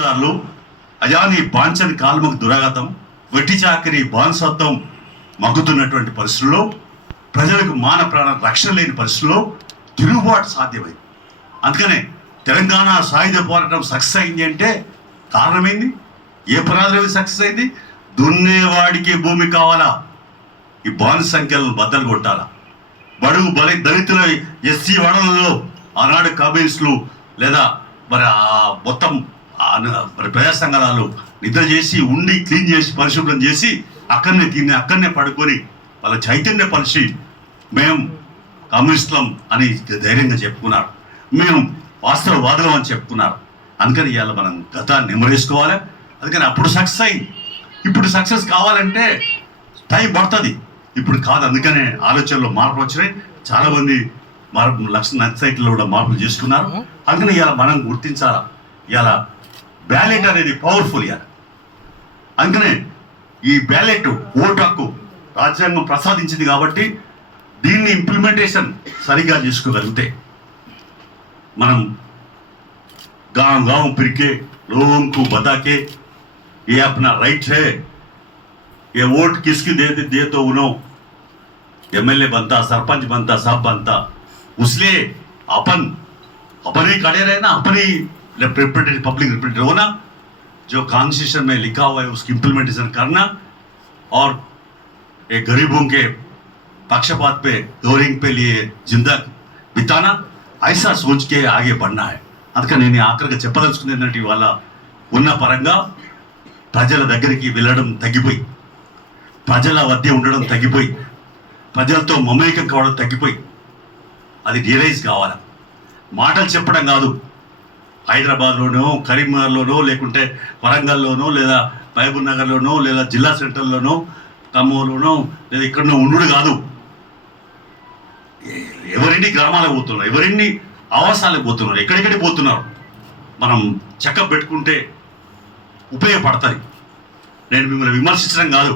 పెత్తందారులు అయాని బాంచని కాల్మకు దురాగతం వెట్టి చాకరి బానిసత్వం మగ్గుతున్నటువంటి పరిస్థితుల్లో ప్రజలకు మాన ప్రాణ రక్షణ లేని పరిస్థితుల్లో తిరుగుబాటు సాధ్యమైంది. అందుకనే తెలంగాణ సాయుధ పోరాటం సక్సెస్ అయింది అంటే కారణమైంది ఏ పునాదులు సక్సెస్ అయింది? దున్నేవాడికి భూమి కావాలా, ఈ బానిస సంఖ్యలను బద్దలు కొట్టాలా, బడుగు బలి దళితుల ఎస్సీ వడలలో ఆనాడు కమ్యూనిస్టులు లేదా మరి మొత్తం మరి ప్రజా సంఘాలు నిద్ర చేసి ఉండి క్లీన్ చేసి పరిశుభ్రం చేసి అక్కడనే పడుకొని వాళ్ళ చైతన్యపరిచి మేము కమ్యూనిస్టులం అని ధైర్యంగా చెప్పుకున్నారు, మేము వాస్తవవాదులం అని చెప్పుకున్నారు. అందుకని ఇవాళ మనం గతాన్ని నెమరేసుకోవాలి. అందుకని అప్పుడు సక్సెస్ అయింది. ఇప్పుడు సక్సెస్ కావాలంటే టైం పడుతుంది, ఇప్పుడు కాదు. అందుకనే ఆలోచనలో మార్పులు వచ్చినాయి. చాలామంది నక్సలైట్లు కూడా మార్పులు చేసుకున్నారు. అందుకని ఇవాళ మనం గుర్తించాలా, ఇవాళ బ్యాలెట్ అనేది పవర్ఫుల్. ఇవాళ అందుకనే ఈ బ్యాలెట్ ఓటు హక్కు రాజ్యాంగం ప్రసాదించింది కాబట్టి దీన్ని ఇంప్లిమెంటేషన్ సరిగా చేసుకోగలిగితే మనం गांव गांव फिर के लोगों को बता के ये अपना राइट है, ये वोट किसकी दे तो उन्हों एमएलए बनता, सरपंच बनता, सब बनता, उसलिए अपने खड़े रहे ना, अपनी रिप्रेजेंटेटिव पब्लिक रिप्रेजेंटेटिव होना, जो कॉन्स्टिट्यूशन में लिखा हुआ है उसकी इम्प्लीमेंटेशन करना और ये गरीबों के पक्षपात पे गौरिंग पे लिए जिंदा बिताना, ऐसा सोच के आगे बढ़ना है. అందుకని నేను ఆఖరిగా చెప్పదలుచుకుంది ఏంటంటే ఇవాళ ఉన్న పరంగా ప్రజల దగ్గరికి వెళ్ళడం తగ్గిపోయి, ప్రజల వద్ద ఉండడం తగ్గిపోయి, ప్రజలతో మమేకం కావడం తగ్గిపోయి అది రియలైజ్ కావాలి. మాటలు చెప్పడం కాదు. హైదరాబాద్లోనో కరీంనగర్లోనో లేకుంటే వరంగల్లోనో లేదా మహబూబ్ నగర్లోనో లేదా జిల్లా సెంటర్లోనో ఖమ్మంలోనో లేదా ఇక్కడనో ఉండు కాదు. ఎవరిన్ని గ్రామాలకు పోతున్నారు, ఎవరిన్ని ఆవాసాలకు పోతున్నారు, ఎక్కడెక్కడికి పోతున్నారు. మనం చెకప్ పెట్టుకుంటే ఉపయోగపడుతుంది. నేను మిమ్మల్ని విమర్శించడం కాదు,